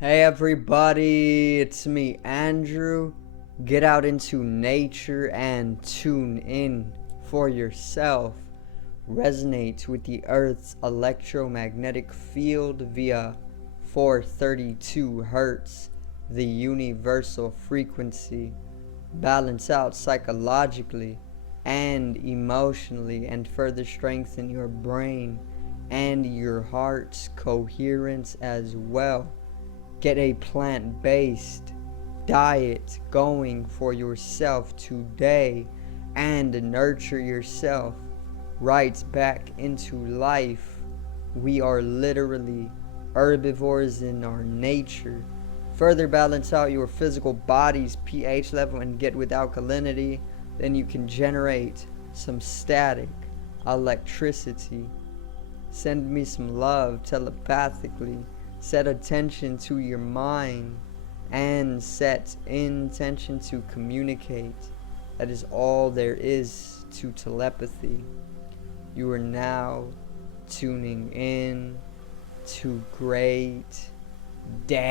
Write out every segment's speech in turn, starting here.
Hey everybody, it's me, Andrew. Get out into nature and tune in for yourself. Resonate with the Earth's electromagnetic field via 432 Hertz, the universal frequency. Balance out psychologically and emotionally, and further strengthen your brain and your heart's coherence as well. Get a plant-based diet going for yourself today and nurture yourself right back into life. We are literally herbivores in our nature. Further balance out your physical body's pH level and get with alkalinity, then you can generate some static electricity. Send me some love telepathically. Set attention to your mind and set intention to communicate. That is all there is to telepathy. You are now tuning in to great days.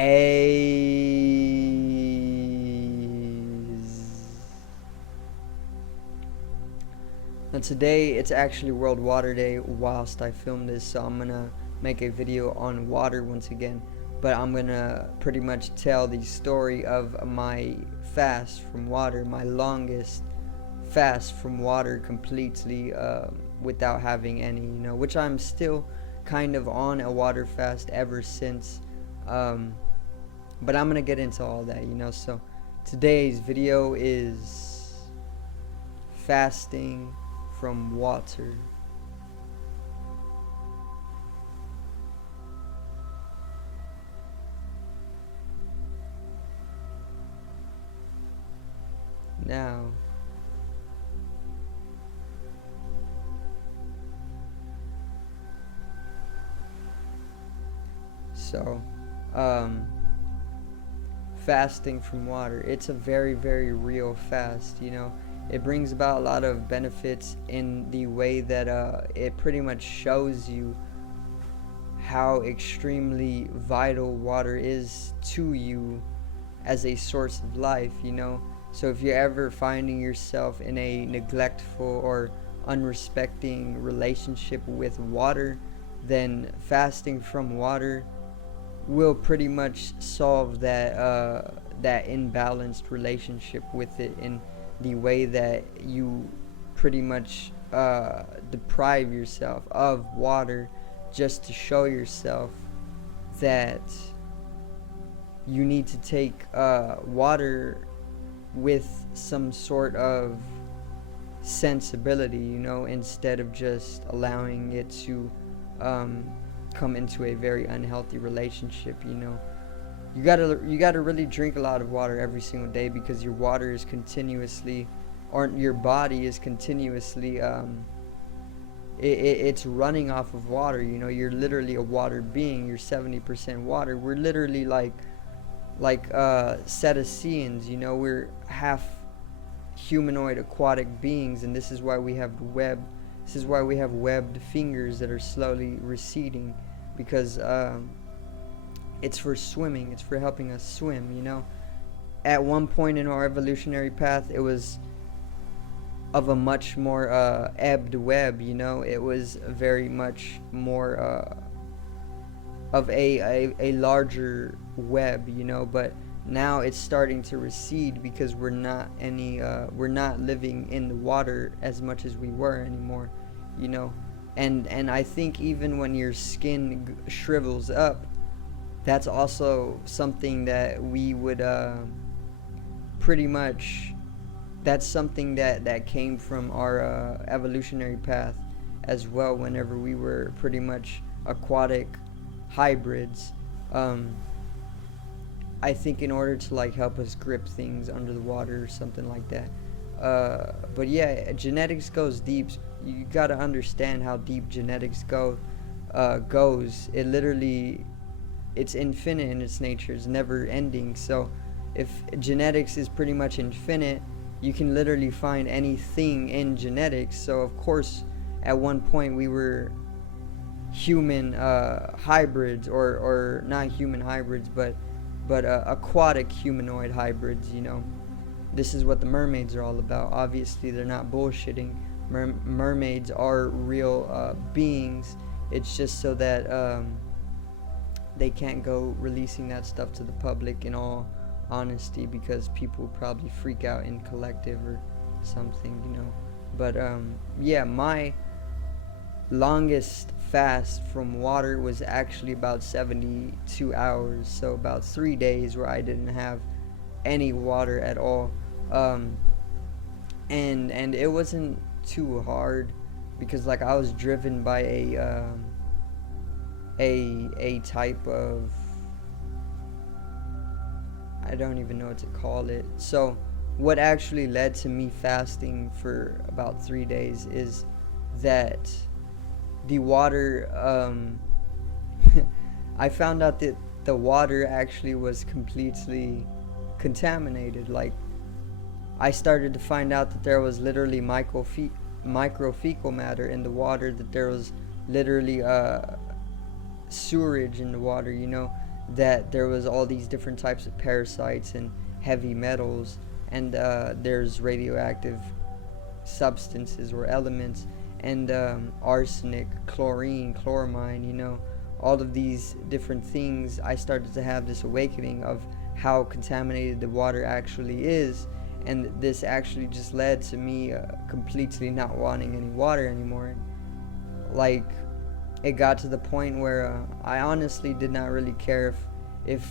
Now today it's actually World Water Day whilst I film this, so I'm gonna make a video on water once again, but I'm gonna pretty much tell the story of my fast from water, my longest fast from water completely without having any, which I'm still kind of on a water fast ever since, but I'm gonna get into all that, so today's video is fasting from water. Now, so fasting from water, it's a very, very real fast. It brings about a lot of benefits in the way that it pretty much shows you how extremely vital water is to you as a source of life. So if you're ever finding yourself in a neglectful or unrespecting relationship with water, then fasting from water will pretty much solve that imbalanced relationship with it, in the way that you pretty much deprive yourself of water just to show yourself that you need to take water with some sort of sensibility, instead of just allowing it to come into a very unhealthy relationship. You gotta really drink a lot of water every single day, because your water is continuously, or your body is continuously it's running off of water. You're literally a water being. You're 70% water. We're literally like cetaceans. We're half humanoid aquatic beings, and this is why we have webbed fingers that are slowly receding, because it's for swimming. It's for helping us swim. At one point in our evolutionary path, it was of a much more ebbed web. It was very much more of a larger web, but now it's starting to recede, because we're not living in the water as much as we were anymore. And I think even when your skin shrivels up, that's also something that we would pretty much, that's something that came from our evolutionary path as well, whenever we were pretty much aquatic hybrids. I think in order to help us grip things under the water or something like that. But yeah, genetics goes deep. You gotta understand how deep genetics goes. It's infinite in its nature. It's never ending. So if genetics is pretty much infinite, you can literally find anything in genetics. So of course, at one point we were human hybrids, or not human hybrids, but but aquatic humanoid hybrids, you know. This is what the mermaids are all about. Obviously, they're not bullshitting. Mermaids are real beings. It's just so that they can't go releasing that stuff to the public in all honesty, because people probably freak out in collective or something, you know. But yeah, my longest fast from water was actually about 72 hours, so about 3 days where I didn't have any water at all. And it wasn't too hard, because like I was driven by a type of, I don't even know what to call it. So what actually led to me fasting for about 3 days is that the water, I found out that the water actually was completely contaminated. Like, I started to find out that there was literally microfecal matter in the water, that there was literally sewerage in the water, you know, that there was all these different types of parasites and heavy metals, and there's radioactive substances or elements, and arsenic, chlorine, chloramine, you know, all of these different things. I started to have this awakening of how contaminated the water actually is, and this actually just led to me completely not wanting any water anymore. Like, it got to the point where I honestly did not really care if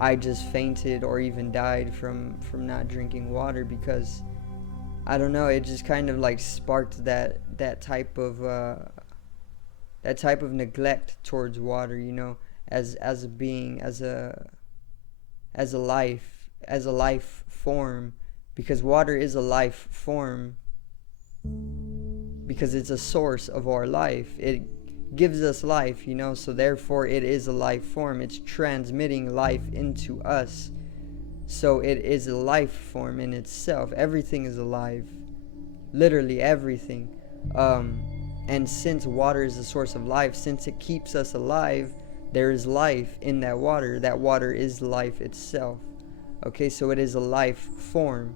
I just fainted or even died from not drinking water, because I don't know, it just kind of like sparked that type of neglect towards water, you know, as a being, as a life form, because water is a life form, because it's a source of our life. It gives us life, you know, so therefore it is a life form. It's transmitting life into us, so it is a life form in itself. Everything is alive, literally everything. And since water is a source of life, since it keeps us alive, there is life in that water. That water is life itself. Okay, so it is a life form,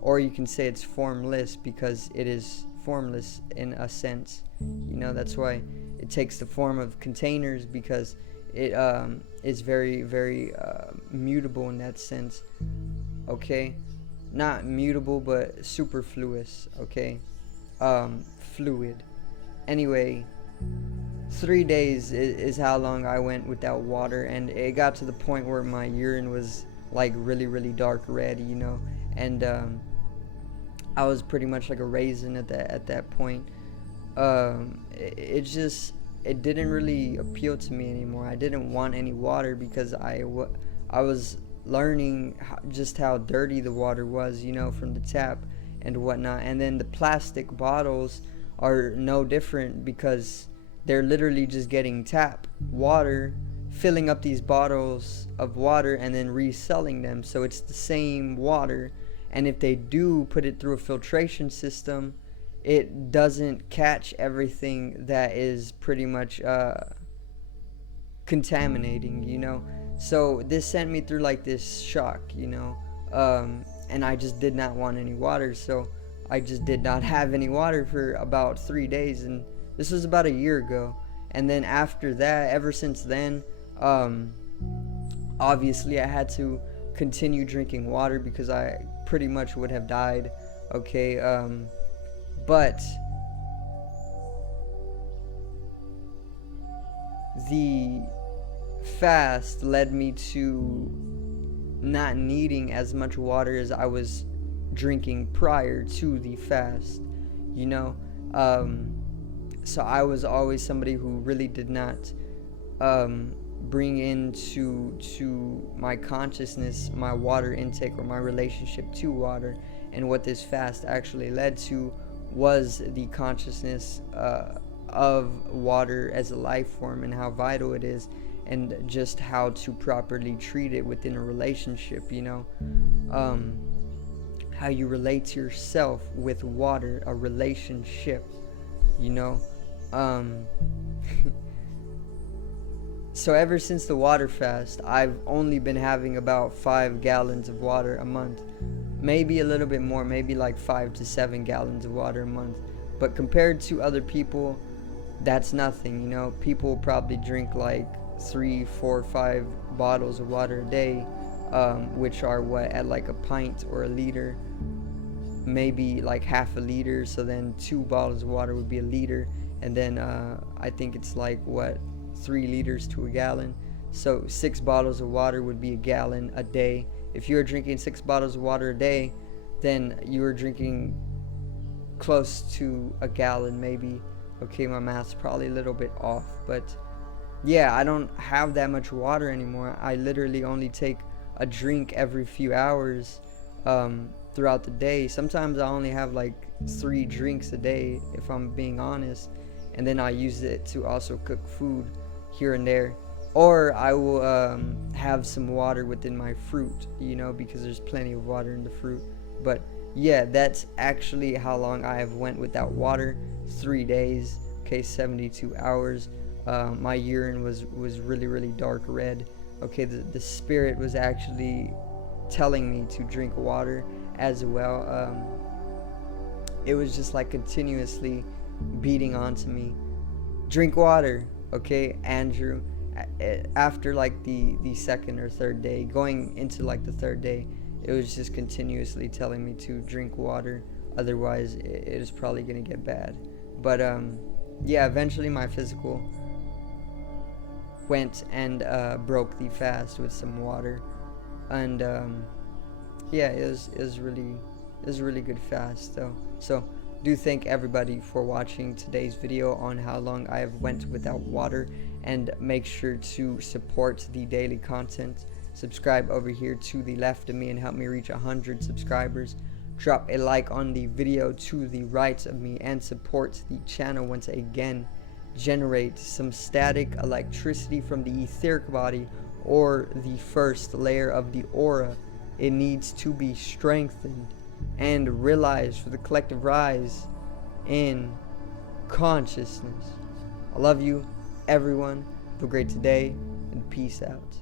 or you can say it's formless, because it is formless in a sense, you know. That's why it takes the form of containers, because it is very, very mutable in that sense. Okay, not mutable, but superfluous. Okay, fluid. Anyway, 3 days is how long I went without water, and it got to the point where my urine was like really, really dark red, you know, and I was pretty much like a raisin at that point. It didn't really appeal to me anymore. I didn't want any water, because I was learning just how dirty the water was, you know, from the tap and whatnot. And then the plastic bottles are no different, because they're literally just getting tap water, filling up these bottles of water, and then reselling them. So it's the same water, and if they do put it through a filtration system, it doesn't catch everything that is pretty much contaminating, you know. So this sent me through like this shock, you know, and I just did not want any water, so I just did not have any water for about 3 days, and this was about a year ago. And then after that, ever since then, obviously I had to continue drinking water, because I pretty much would have died. Okay, but the fast led me to not needing as much water as I was drinking prior to the fast, you know. So I was always somebody who really did not bring into my consciousness my water intake or my relationship to water. And what this fast actually led to was the consciousness of water as a life form, and how vital it is, and just how to properly treat it within a relationship, you know. How you relate to yourself with water, a relationship, you know. So ever since the water fast, I've only been having about 5 gallons of water a month. Maybe a little bit more, maybe like 5 to 7 gallons of water a month. But compared to other people, that's nothing, you know. People probably drink like 3, 4, 5 bottles of water a day, which are what, at like a pint or a liter, maybe like half a liter. So then 2 bottles of water would be a liter, and then I think it's like what, 3 liters to a gallon. So 6 bottles of water would be a gallon a day. If you're drinking 6 bottles of water a day, then you're drinking close to a gallon maybe. Okay, my math's probably a little bit off, but yeah, I don't have that much water anymore. I literally only take a drink every few hours throughout the day. Sometimes I only have like 3 drinks a day, if I'm being honest, and then I use it to also cook food here and there. Or I will have some water within my fruit, you know, because there's plenty of water in the fruit. But yeah, that's actually how long I have went without water. 3 days, okay, 72 hours. My urine was really dark red. Okay, the spirit was actually telling me to drink water as well. It was just like continuously beating onto me, drink water. Okay, Andrew. After like the second or third day, going into like the third day, it was just continuously telling me to drink water, otherwise it is probably gonna get bad. But yeah, eventually my physical went and broke the fast with some water, and yeah, it was a really good fast though. So do thank everybody for watching today's video on how long I have went without water, and make sure to support the daily content. Subscribe over here to the left of me and help me reach 100 subscribers. Drop a like on the video to the right of me and support the channel once again. Generate some static electricity from the etheric body, or the first layer of the aura. It needs to be strengthened and realized for the collective rise in consciousness. I love you, everyone. Have a great day, and peace out.